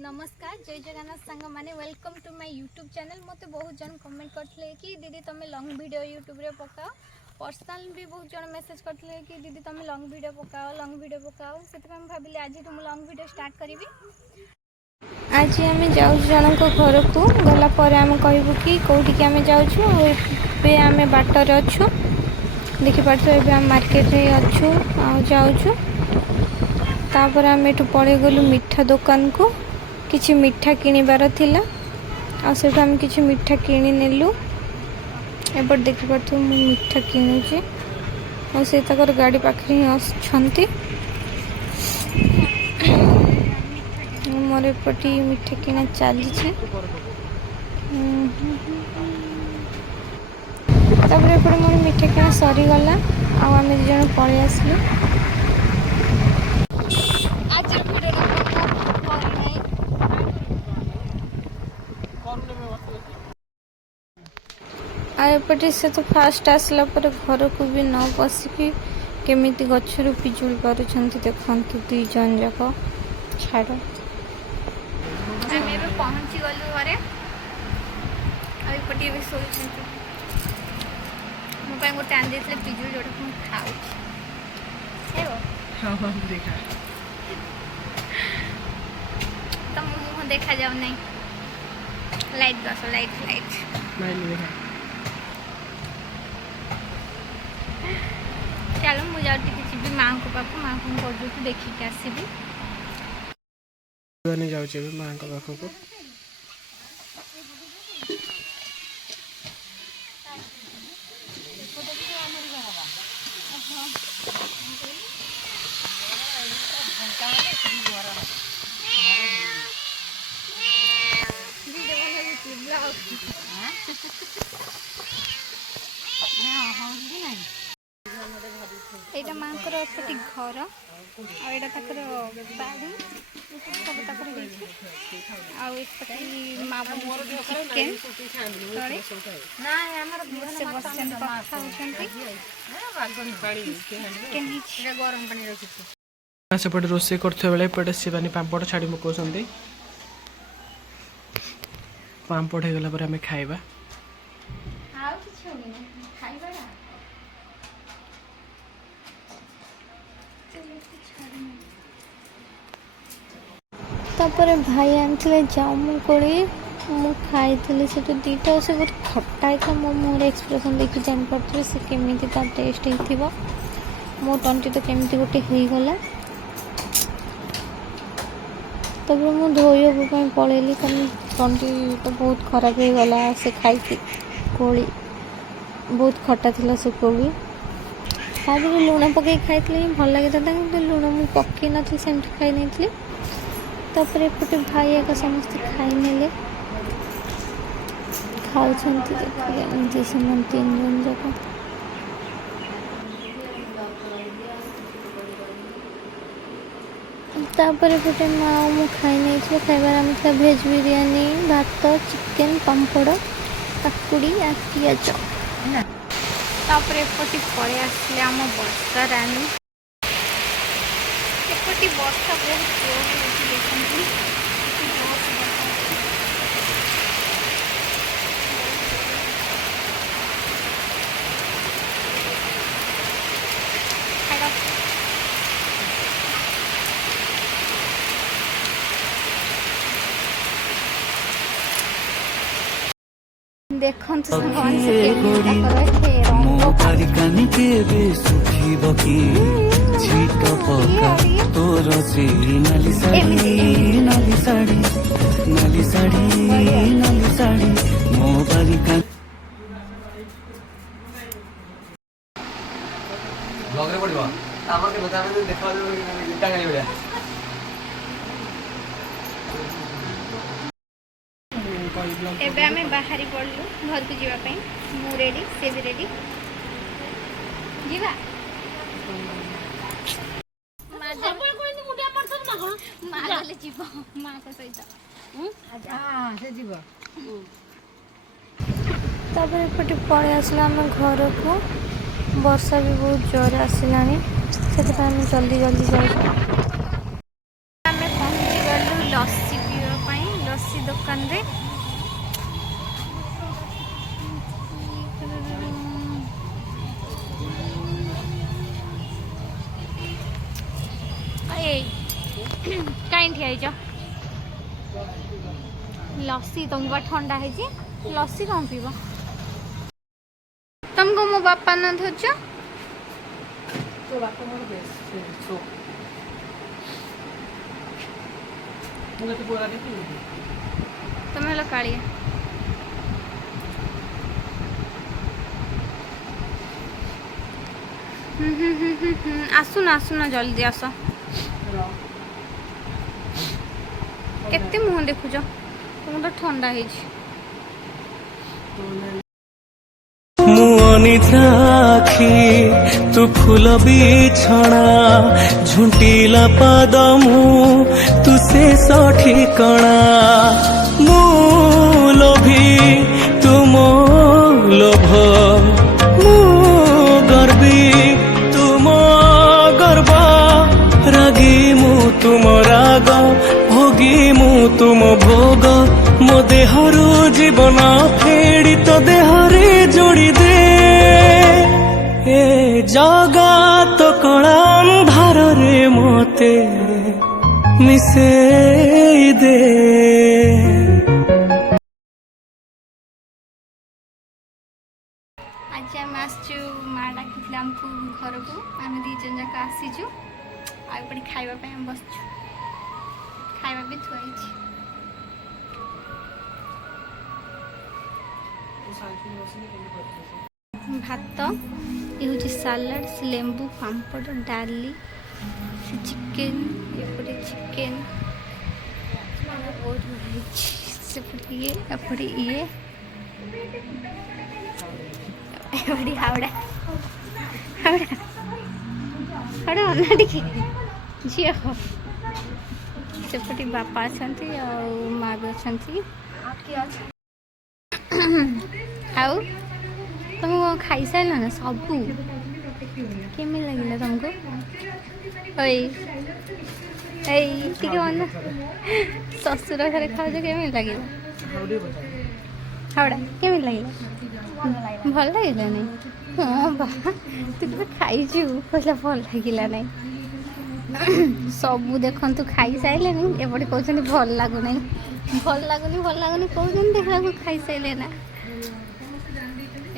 नमस्कार जय जगन्नाथ सांग मैंने welcome to my YouTube channel. मत बहुत जन कमेंट करते कि दीदी तुम लॉन्ग वीडियो यूट्यूब रे पकाओ। पर्सनल भी बहुत जन मेसेज करते कि दीदी तुम लॉन्ग वीडियो पकाओ से भाविली आज तुम लॉन्ग वीडियो स्टार्ट करी। आज आम जाऊँ जनक घर को गलापर आम कहूँ कि कौटी आम जाऊँ बाटर अच्छु देखिपार आम मार्केट रे अच्छु जाऊँ तापर आम एठू पड़े गलु मिठा दुकान को किछि मिठा किनिबार थिला सेठू आम किछि मिठा किनि नेलु। एपट देखिपार मु मिठा किनुची और से तकर गाड़ी पाखे ही आछंती मोर एपटी मिठा किना चली तापर एपटे मोर मिठा किना सरीगला आम दु जन पलि आसलु। आएपटे से तो फास्ट आसला पर घर को भी न पशिकी केमी गचर पिजुड़ी पार्टी देखु दुई जन जाक छाड़ पहुँची गलु घरे आईपटे शो मोपाई गोटे आनी पिजुड़ी जोटा खाऊ तो मुँह देखा जाऊ नहीं। लाइट दस लाइट चलो मुझे जी माँ को पाख माँ को कर देखिक आसबि जाऊँ माँ को पाख को यहाँ माँ को एपटी घर आईटा बाड़ी सब आपटी माँ चिकेन से सेपटे रोषे करते शिवानी पापड़ छाड़ी मुकाउछंती पापड़ हो गला आम खाइबा तापर भाई आनी जामु कोली मु खाई से दीटा से बहुत खट्टा था मो मुहर एक्सप्रेशन देखी जानपारे से केमी टेस्ट हो मो तंटी तो केमी गोटे हो गला। तब मु धोईबाई पलैली कारण तंटी तो बहुत खराब हो गला से खाई कोली बहुत खट्टा थिला से कोली तापर लुण पकई खाई भल लगी था कि लुण मुझे पकई नी सेमती खाई नहीं। तापर एपटे भाई एक समस्त खाई नेले खाऊँ देखिए से तीन जन जाक तापर एपटे माँ मु खाई नहीं खाइबार आम था भेज बिरियानी भात चिकेन पापड़ काकुड़ी आ पियाज तापर एपटे पड़े आसले आम वर्षा रानी एपटे वर्षा बहुत जोर देखते देखो तोर से नाली साड़ी मो बालिका ब्लॉग रे पड़िबा हमर के बता में देखा इटा गाई बया एबे हमें बाहरी पड़लु घर को जीवा पई मु रेडी से भी रेडी जीवा तापर एपटे पड़े आसला आम घर को वर्षा भी बहुत जोर आसला से जल्दी जल्दी जाऊँ आम पहुँची गलु लस्सी पीवा दुकान रे कहीं ठिया लस्सी तुमको ठंडा है लस्सी कौन पीब तुमको मो बापा न धोच तुम हेलो कालिया आसुना जल्दी आस केते मुह देखुच तुम तो ठंडा है मुनिद्राखी तू फूल बिछଣା झुंटिला पाद मु तू से ठिकଣା मु लोभी तू मो लोभ मु गर्वी तू मो गर्व रागी मु तुम राग भोगी मु तुम भोग मो देहरु जीवन फेड़ी तो देहरे जोड़ी दे ए जगत कला अंधार रे मते मिसे दे आज आम आसचु माँ डाकी आमको घर को आम दी जन जाक आसीचु आगे खाइबा पे हम बसचु खाइबा भी थुआई भात ये हूँ सालाड लेंबू पापड़ डाली चिकेन एपटे चिकेन बहुत सेपटे ये एपटे ये एपटे हावड़ा हावड़ा हावड़ा अन्ना टिके झी सेपटे बापा अच्छा माँ भी अच्छा आउ तुम खाई सार ना सब केमी लगे तुमको शशुर घर खाऊ केमी लगे हावड़ा केमी लगे भल लगे नहीं हाँ बा तू खाईचु कहला भल लगे नहीं सबू देखु खाई सारे एपटे कहते भल लगुना भल लगुनि कहते देखा खाई सारे ना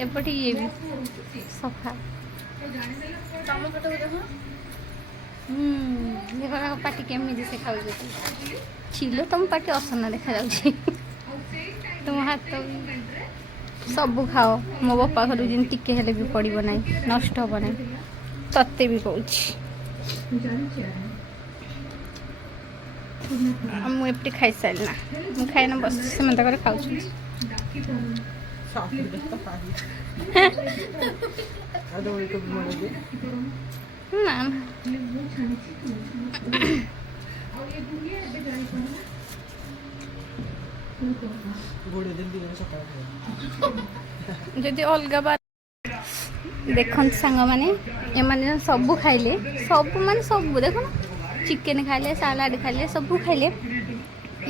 एपटे ये भी सफा देखो पाटी केमी से खाऊ छिलो तुम पाटी असना देखा जाऊँ तुम हाथ सबू खाओ मो बापा घर जिन टिके हेले भी पड़ो ना नष्ट हम ना तत्ते भी कहूँ मुझे खाई सारे ना खाए ना बस से खाऊ ना जदि अलग बार देखते सांग मैंने एम सबू खाइले सबू मान सबू देख चिकेन खाइले सालाड खाइले सबू खाइले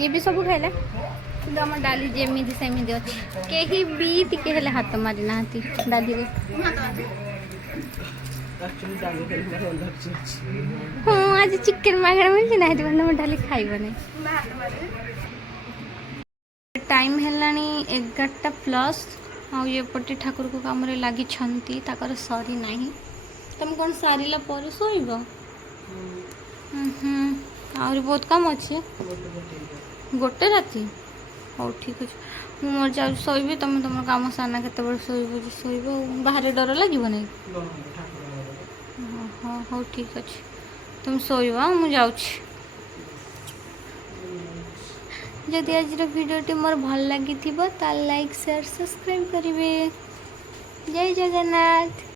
ये भी सबू खाइले कि आम डाली जमी सेमती अच्छी कहीं भी टिके हेले हाथ मारी ना डाली हाँ आज चिकेन मागଣା मिलती ना मैं डाली खाइब नहीं टाइम हेलानी 11टा प्लस आउपटे ठाकुर को कम लगी सरी ना तुम कौन सारा पर शोब आहरी बहुत कम अच्छे गोटे राति हो ठीक अच्छे मोर जा शोबी तुम तुम कम सारा के शोब बाहर डर लगे नहीं हाँ हो ठीक अच्छे तुम शोब मुझे जाऊँ जदि आज भिडियोटी मोर भल लगी लाइक शेयर सब्सक्राइब करेंगे। जय जगन्नाथ।